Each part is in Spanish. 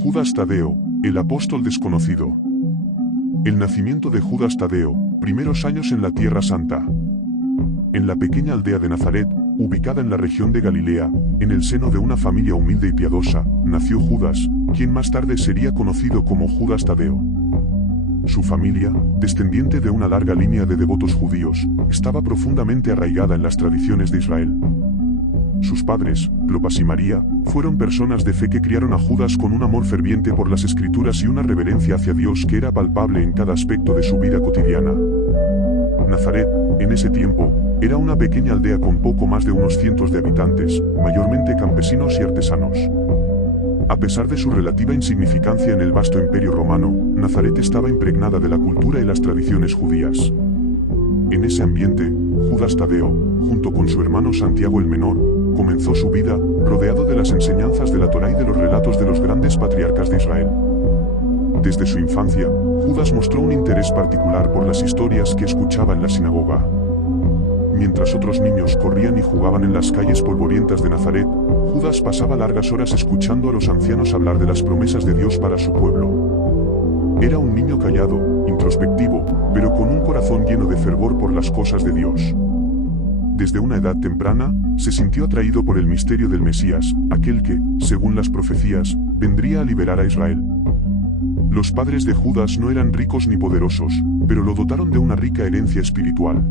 Judas Tadeo, el apóstol desconocido. El nacimiento de Judas Tadeo, primeros años en la Tierra Santa. En la pequeña aldea de Nazaret, ubicada en la región de Galilea, en el seno de una familia humilde y piadosa, nació Judas, quien más tarde sería conocido como Judas Tadeo. Su familia, descendiente de una larga línea de devotos judíos, estaba profundamente arraigada en las tradiciones de Israel. Sus padres, Clopas y María, fueron personas de fe que criaron a Judas con un amor ferviente por las Escrituras y una reverencia hacia Dios que era palpable en cada aspecto de su vida cotidiana. Nazaret, en ese tiempo, era una pequeña aldea con poco más de unos cientos de habitantes, mayormente campesinos y artesanos. A pesar de su relativa insignificancia en el vasto imperio romano, Nazaret estaba impregnada de la cultura y las tradiciones judías. En ese ambiente, Judas Tadeo, junto con su hermano Santiago el Menor, comenzó su vida, rodeado de las enseñanzas de la Torá y de los relatos de los grandes patriarcas de Israel. Desde su infancia, Judas mostró un interés particular por las historias que escuchaba en la sinagoga. Mientras otros niños corrían y jugaban en las calles polvorientas de Nazaret, Judas pasaba largas horas escuchando a los ancianos hablar de las promesas de Dios para su pueblo. Era un niño callado, introspectivo, pero con un corazón lleno de fervor por las cosas de Dios. Desde una edad temprana, se sintió atraído por el misterio del Mesías, aquel que, según las profecías, vendría a liberar a Israel. Los padres de Judas no eran ricos ni poderosos, pero lo dotaron de una rica herencia espiritual.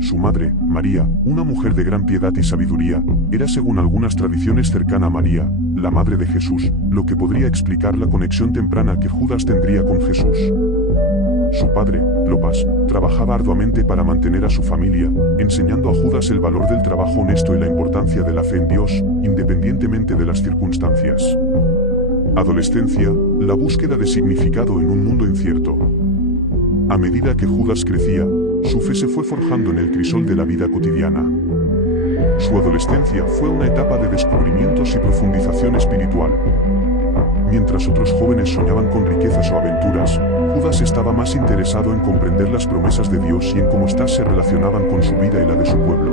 Su madre, María, una mujer de gran piedad y sabiduría, era según algunas tradiciones cercana a María, la madre de Jesús, lo que podría explicar la conexión temprana que Judas tendría con Jesús. Su padre, Clopas, trabajaba arduamente para mantener a su familia, enseñando a Judas el valor del trabajo honesto y la importancia de la fe en Dios, independientemente de las circunstancias. Adolescencia, la búsqueda de significado en un mundo incierto. A medida que Judas crecía, su fe se fue forjando en el crisol de la vida cotidiana. Su adolescencia fue una etapa de descubrimientos y profundización espiritual. Mientras otros jóvenes soñaban con riquezas o aventuras, Judas estaba más interesado en comprender las promesas de Dios y en cómo éstas se relacionaban con su vida y la de su pueblo.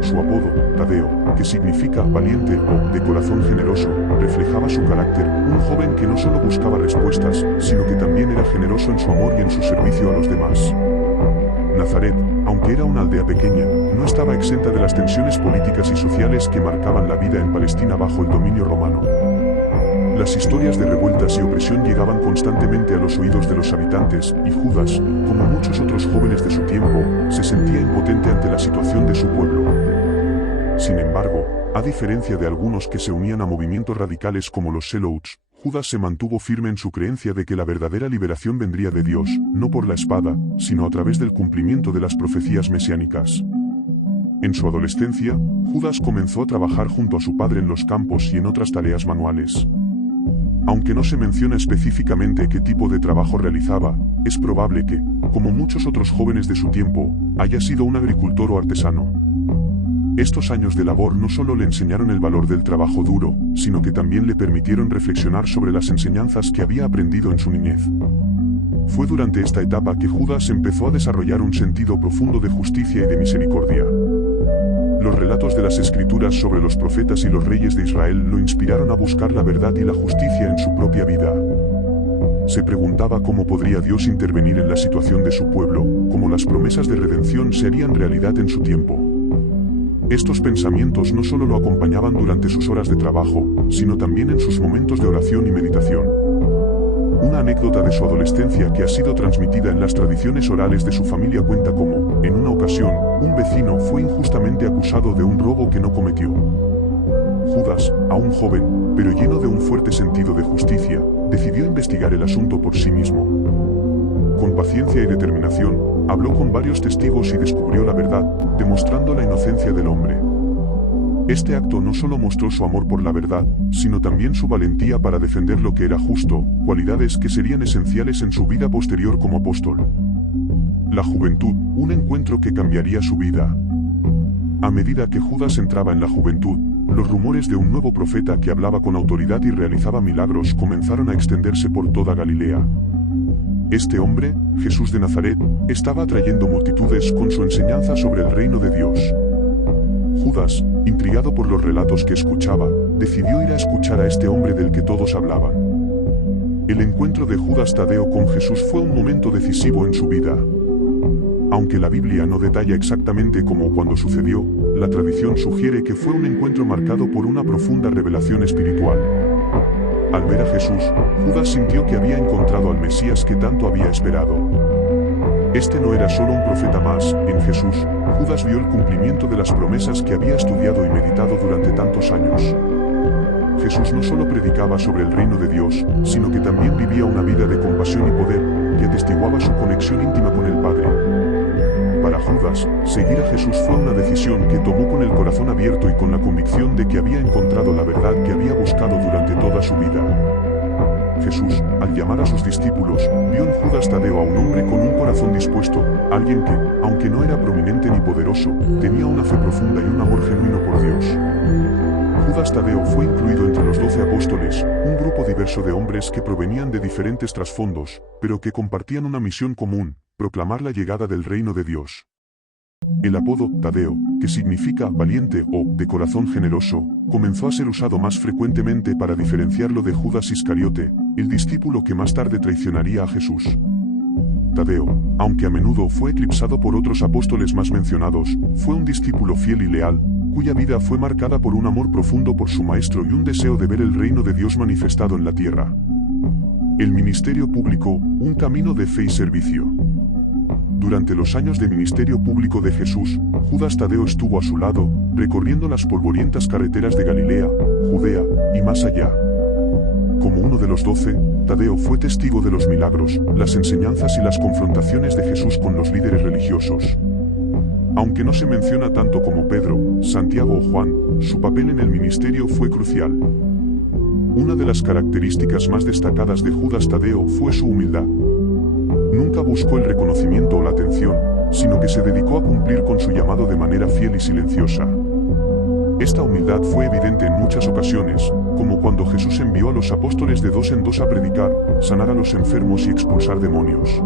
Su apodo, Tadeo, que significa valiente o de corazón generoso, reflejaba su carácter, un joven que no solo buscaba respuestas, sino que también era generoso en su amor y en su servicio a los demás. Nazaret, aunque era una aldea pequeña, no estaba exenta de las tensiones políticas y sociales que marcaban la vida en Palestina bajo el dominio romano. Las historias de revueltas y opresión llegaban constantemente a los oídos de los habitantes, y Judas, como muchos otros jóvenes de su tiempo, se sentía impotente ante la situación de su pueblo. Sin embargo, a diferencia de algunos que se unían a movimientos radicales como los Zelotes, Judas se mantuvo firme en su creencia de que la verdadera liberación vendría de Dios, no por la espada, sino a través del cumplimiento de las profecías mesiánicas. En su adolescencia, Judas comenzó a trabajar junto a su padre en los campos y en otras tareas manuales. Aunque no se menciona específicamente qué tipo de trabajo realizaba, es probable que, como muchos otros jóvenes de su tiempo, haya sido un agricultor o artesano. Estos años de labor no solo le enseñaron el valor del trabajo duro, sino que también le permitieron reflexionar sobre las enseñanzas que había aprendido en su niñez. Fue durante esta etapa que Judas empezó a desarrollar un sentido profundo de justicia y de misericordia. Los relatos de las Escrituras sobre los profetas y los reyes de Israel lo inspiraron a buscar la verdad y la justicia en su propia vida. Se preguntaba cómo podría Dios intervenir en la situación de su pueblo, cómo las promesas de redención se harían realidad en su tiempo. Estos pensamientos no solo lo acompañaban durante sus horas de trabajo, sino también en sus momentos de oración y meditación. Una anécdota de su adolescencia que ha sido transmitida en las tradiciones orales de su familia cuenta cómo, en una ocasión, un vecino fue injustamente acusado de un robo que no cometió. Judas, aún joven, pero lleno de un fuerte sentido de justicia, decidió investigar el asunto por sí mismo. Con paciencia y determinación, habló con varios testigos y descubrió la verdad, demostrando la inocencia del hombre. Este acto no solo mostró su amor por la verdad, sino también su valentía para defender lo que era justo, cualidades que serían esenciales en su vida posterior como apóstol. La juventud, un encuentro que cambiaría su vida. A medida que Judas entraba en la juventud, los rumores de un nuevo profeta que hablaba con autoridad y realizaba milagros comenzaron a extenderse por toda Galilea. Este hombre, Jesús de Nazaret, estaba atrayendo multitudes con su enseñanza sobre el reino de Dios. Judas, intrigado por los relatos que escuchaba, decidió ir a escuchar a este hombre del que todos hablaban. El encuentro de Judas Tadeo con Jesús fue un momento decisivo en su vida. Aunque la Biblia no detalla exactamente cómo o cuándo sucedió, la tradición sugiere que fue un encuentro marcado por una profunda revelación espiritual. Al ver a Jesús, Judas sintió que había encontrado al Mesías que tanto había esperado. Este no era solo un profeta más. En Jesús, Judas vio el cumplimiento de las promesas que había estudiado y meditado durante tantos años. Jesús no solo predicaba sobre el reino de Dios, sino que también vivía una vida de compasión y poder, que atestiguaba su conexión íntima con el Padre. Para Judas, seguir a Jesús fue una decisión que tomó con el corazón abierto y con la convicción de que había encontrado la verdad que había buscado durante toda su vida. Jesús, al llamar a sus discípulos, vio en Judas Tadeo a un hombre con un corazón dispuesto, alguien que, aunque no era prominente ni poderoso, tenía una fe profunda y un amor genuino por Dios. Judas Tadeo fue incluido entre los 12 apóstoles, un grupo diverso de hombres que provenían de diferentes trasfondos, pero que compartían una misión común: proclamar la llegada del reino de Dios. El apodo Tadeo, que significa valiente o de corazón generoso, comenzó a ser usado más frecuentemente para diferenciarlo de Judas Iscariote, el discípulo que más tarde traicionaría a Jesús. Tadeo, aunque a menudo fue eclipsado por otros apóstoles más mencionados, fue un discípulo fiel y leal, cuya vida fue marcada por un amor profundo por su maestro y un deseo de ver el reino de Dios manifestado en la tierra. El ministerio público, un camino de fe y servicio. Durante los años de ministerio público de Jesús, Judas Tadeo estuvo a su lado, recorriendo las polvorientas carreteras de Galilea, Judea, y más allá. Como uno de los 12, Tadeo fue testigo de los milagros, las enseñanzas y las confrontaciones de Jesús con los líderes religiosos. Aunque no se menciona tanto como Pedro, Santiago o Juan, su papel en el ministerio fue crucial. Una de las características más destacadas de Judas Tadeo fue su humildad. Nunca buscó el reconocimiento o la atención, sino que se dedicó a cumplir con su llamado de manera fiel y silenciosa. Esta humildad fue evidente en muchas ocasiones, como cuando Jesús envió a los apóstoles de 2 en 2 a predicar, sanar a los enfermos y expulsar demonios.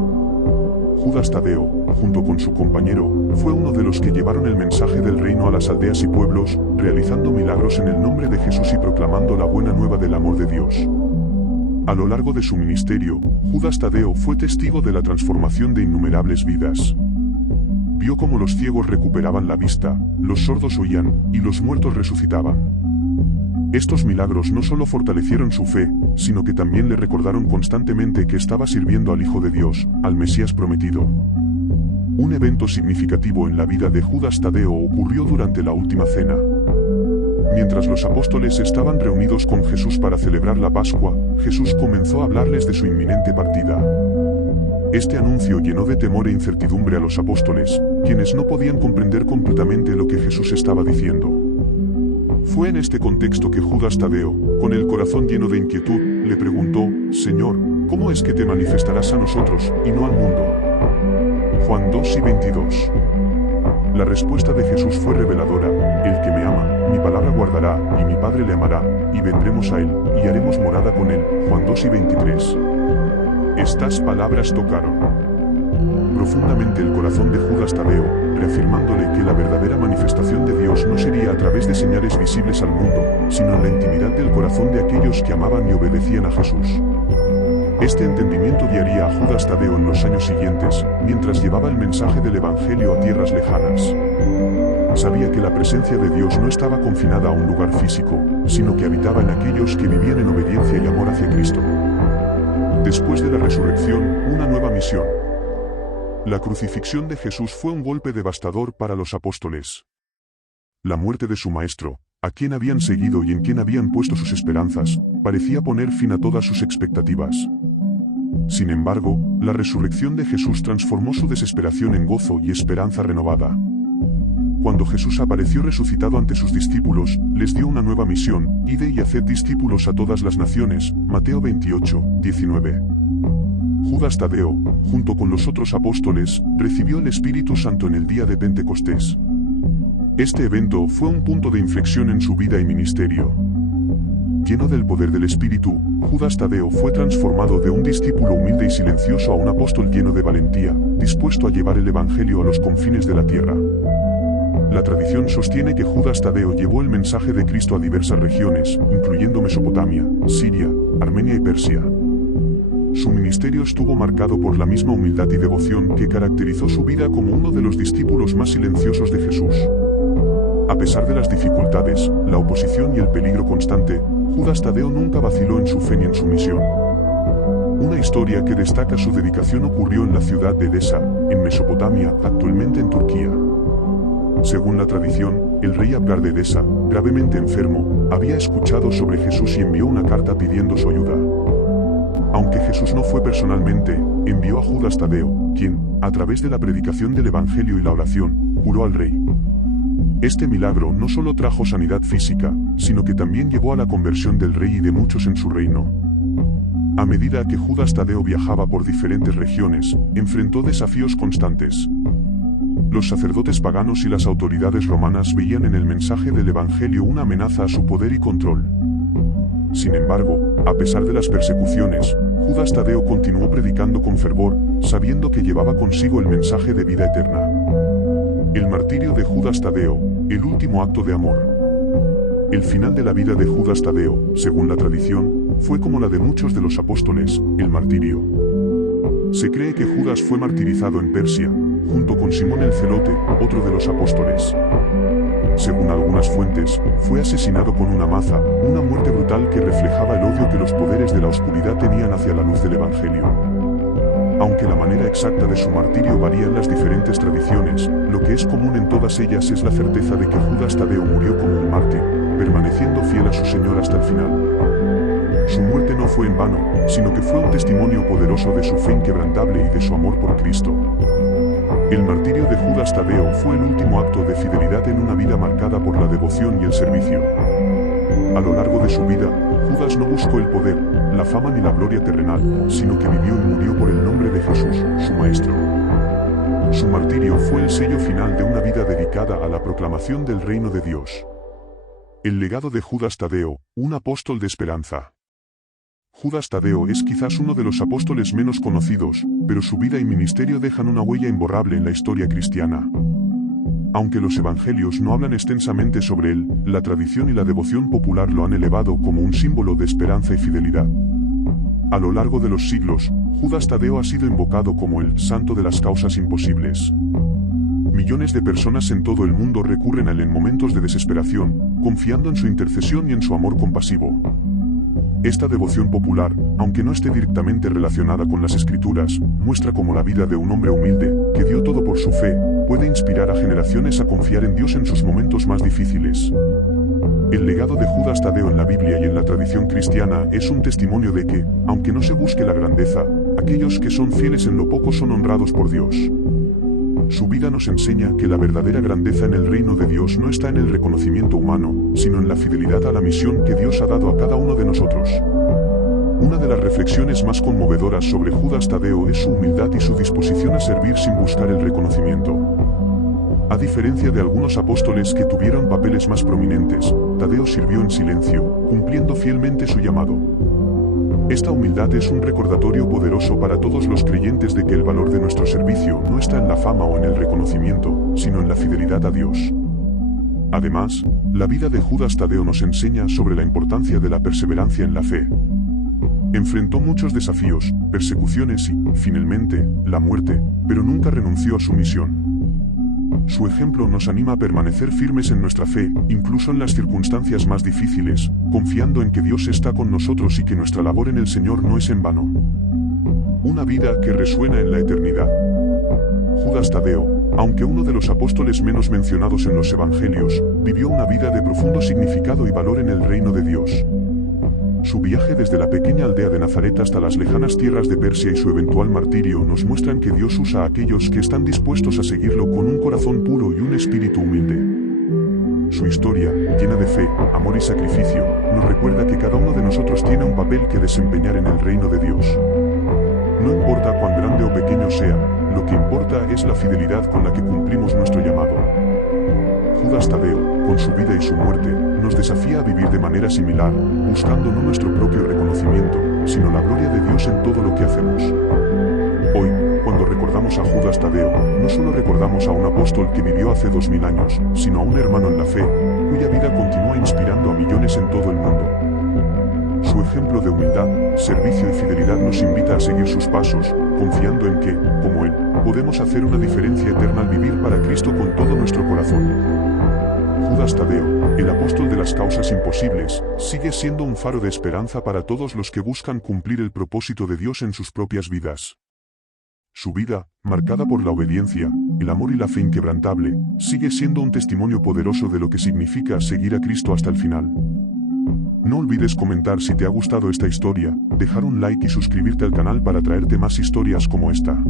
Judas Tadeo, junto con su compañero, fue uno de los que llevaron el mensaje del reino a las aldeas y pueblos, realizando milagros en el nombre de Jesús y proclamando la buena nueva del amor de Dios. A lo largo de su ministerio, Judas Tadeo fue testigo de la transformación de innumerables vidas. Vio cómo los ciegos recuperaban la vista, los sordos oían, y los muertos resucitaban. Estos milagros no solo fortalecieron su fe, sino que también le recordaron constantemente que estaba sirviendo al Hijo de Dios, al Mesías prometido. Un evento significativo en la vida de Judas Tadeo ocurrió durante la última cena. Mientras los apóstoles estaban reunidos con Jesús para celebrar la Pascua, Jesús comenzó a hablarles de su inminente partida. Este anuncio llenó de temor e incertidumbre a los apóstoles, quienes no podían comprender completamente lo que Jesús estaba diciendo. Fue en este contexto que Judas Tadeo, con el corazón lleno de inquietud, le preguntó: Señor, ¿cómo es que te manifestarás a nosotros, y no al mundo? Juan 2:22. La respuesta de Jesús fue reveladora: el que me ama, mi palabra guardará, y mi Padre le amará, y vendremos a él, y haremos morada con él. Juan 2:23. Estas palabras tocaron profundamente el corazón de Judas Tadeo, reafirmándole que la verdadera manifestación de Dios no sería a través de señales visibles al mundo, sino en la intimidad del corazón de aquellos que amaban y obedecían a Jesús. Este entendimiento guiaría a Judas Tadeo en los años siguientes, mientras llevaba el mensaje del Evangelio a tierras lejanas. Sabía que la presencia de Dios no estaba confinada a un lugar físico, sino que habitaba en aquellos que vivían en obediencia y amor hacia Cristo. Después de la resurrección, una nueva misión. La crucifixión de Jesús fue un golpe devastador para los apóstoles. La muerte de su maestro, a quien habían seguido y en quien habían puesto sus esperanzas, parecía poner fin a todas sus expectativas. Sin embargo, la resurrección de Jesús transformó su desesperación en gozo y esperanza renovada. Cuando Jesús apareció resucitado ante sus discípulos, les dio una nueva misión: id y haced discípulos a todas las naciones. Mateo 28:19. Judas Tadeo, junto con los otros apóstoles, recibió el Espíritu Santo en el día de Pentecostés. Este evento fue un punto de inflexión en su vida y ministerio. Lleno del poder del Espíritu, Judas Tadeo fue transformado de un discípulo humilde y silencioso a un apóstol lleno de valentía, dispuesto a llevar el Evangelio a los confines de la tierra. La tradición sostiene que Judas Tadeo llevó el mensaje de Cristo a diversas regiones, incluyendo Mesopotamia, Siria, Armenia y Persia. Su ministerio estuvo marcado por la misma humildad y devoción que caracterizó su vida como uno de los discípulos más silenciosos de Jesús. A pesar de las dificultades, la oposición y el peligro constante, Judas Tadeo nunca vaciló en su fe ni en su misión. Una historia que destaca su dedicación ocurrió en la ciudad de Edesa, en Mesopotamia, actualmente en Turquía. Según la tradición, el rey Abgar de Edesa, gravemente enfermo, había escuchado sobre Jesús y envió una carta pidiendo su ayuda. Aunque Jesús no fue personalmente, envió a Judas Tadeo, quien, a través de la predicación del Evangelio y la oración, curó al rey. Este milagro no solo trajo sanidad física, sino que también llevó a la conversión del rey y de muchos en su reino. A medida que Judas Tadeo viajaba por diferentes regiones, enfrentó desafíos constantes. Los sacerdotes paganos y las autoridades romanas veían en el mensaje del Evangelio una amenaza a su poder y control. Sin embargo, a pesar de las persecuciones, Judas Tadeo continuó predicando con fervor, sabiendo que llevaba consigo el mensaje de vida eterna. El martirio de Judas Tadeo, el último acto de amor. El final de la vida de Judas Tadeo, según la tradición, fue como la de muchos de los apóstoles, el martirio. Se cree que Judas fue martirizado en Persia, junto con Simón el Celote, otro de los apóstoles. Según algunas fuentes, fue asesinado con una maza, una muerte brutal que reflejaba el odio que los poderes de la oscuridad tenían hacia la luz del Evangelio. Aunque la manera exacta de su martirio varía en las diferentes tradiciones, lo que es común en todas ellas es la certeza de que Judas Tadeo murió como un mártir, permaneciendo fiel a su Señor hasta el final. Su muerte no fue en vano, sino que fue un testimonio poderoso de su fe inquebrantable y de su amor por Cristo. El martirio de Judas Tadeo fue el último acto de fidelidad en una vida marcada por la devoción y el servicio. A lo largo de su vida, Judas no buscó el poder, la fama ni la gloria terrenal, sino que vivió y murió por el nombre de Jesús, su Maestro. Su martirio fue el sello final de una vida dedicada a la proclamación del reino de Dios. El legado de Judas Tadeo, un apóstol de esperanza. Judas Tadeo es quizás uno de los apóstoles menos conocidos, pero su vida y ministerio dejan una huella imborrable en la historia cristiana. Aunque los evangelios no hablan extensamente sobre él, la tradición y la devoción popular lo han elevado como un símbolo de esperanza y fidelidad. A lo largo de los siglos, Judas Tadeo ha sido invocado como el santo de las causas imposibles. Millones de personas en todo el mundo recurren a él en momentos de desesperación, confiando en su intercesión y en su amor compasivo. Esta devoción popular, aunque no esté directamente relacionada con las Escrituras, muestra cómo la vida de un hombre humilde, que dio todo por su fe, puede inspirar a generaciones a confiar en Dios en sus momentos más difíciles. El legado de Judas Tadeo en la Biblia y en la tradición cristiana es un testimonio de que, aunque no se busque la grandeza, aquellos que son fieles en lo poco son honrados por Dios. Su vida nos enseña que la verdadera grandeza en el reino de Dios no está en el reconocimiento humano, sino en la fidelidad a la misión que Dios ha dado a cada uno de nosotros. Una de las reflexiones más conmovedoras sobre Judas Tadeo es su humildad y su disposición a servir sin buscar el reconocimiento. A diferencia de algunos apóstoles que tuvieron papeles más prominentes, Tadeo sirvió en silencio, cumpliendo fielmente su llamado. Esta humildad es un recordatorio poderoso para todos los creyentes de que el valor de nuestro servicio no está en la fama o en el reconocimiento, sino en la fidelidad a Dios. Además, la vida de Judas Tadeo nos enseña sobre la importancia de la perseverancia en la fe. Enfrentó muchos desafíos, persecuciones y, finalmente, la muerte, pero nunca renunció a su misión. Su ejemplo nos anima a permanecer firmes en nuestra fe, incluso en las circunstancias más difíciles, confiando en que Dios está con nosotros y que nuestra labor en el Señor no es en vano. Una vida que resuena en la eternidad. Judas Tadeo, aunque uno de los apóstoles menos mencionados en los evangelios, vivió una vida de profundo significado y valor en el reino de Dios. Su viaje desde la pequeña aldea de Nazaret hasta las lejanas tierras de Persia y su eventual martirio nos muestran que Dios usa a aquellos que están dispuestos a seguirlo con un corazón puro y un espíritu humilde. Su historia, llena de fe, amor y sacrificio, nos recuerda que cada uno de nosotros tiene un papel que desempeñar en el reino de Dios. No importa cuán grande o pequeño sea, lo que importa es la fidelidad con la que cumplimos nuestro llamado. Judas Tadeo, con su vida y su muerte, nos desafía a vivir de manera similar, buscando no nuestro propio reconocimiento, sino la gloria de Dios en todo lo que hacemos. Hoy, cuando recordamos recordamos a Judas Tadeo, no solo recordamos a un apóstol que vivió hace 2000 años, sino a un hermano en la fe, cuya vida continúa inspirando a millones en todo el mundo. Su ejemplo de humildad, servicio y fidelidad nos invita a seguir sus pasos, confiando en que, como él, podemos hacer una diferencia eterna al vivir para Cristo con todo nuestro corazón. Judas Tadeo, el apóstol de las causas imposibles, sigue siendo un faro de esperanza para todos los que buscan cumplir el propósito de Dios en sus propias vidas. Su vida, marcada por la obediencia, el amor y la fe inquebrantable, sigue siendo un testimonio poderoso de lo que significa seguir a Cristo hasta el final. No olvides comentar si te ha gustado esta historia, dejar un like y suscribirte al canal para traerte más historias como esta.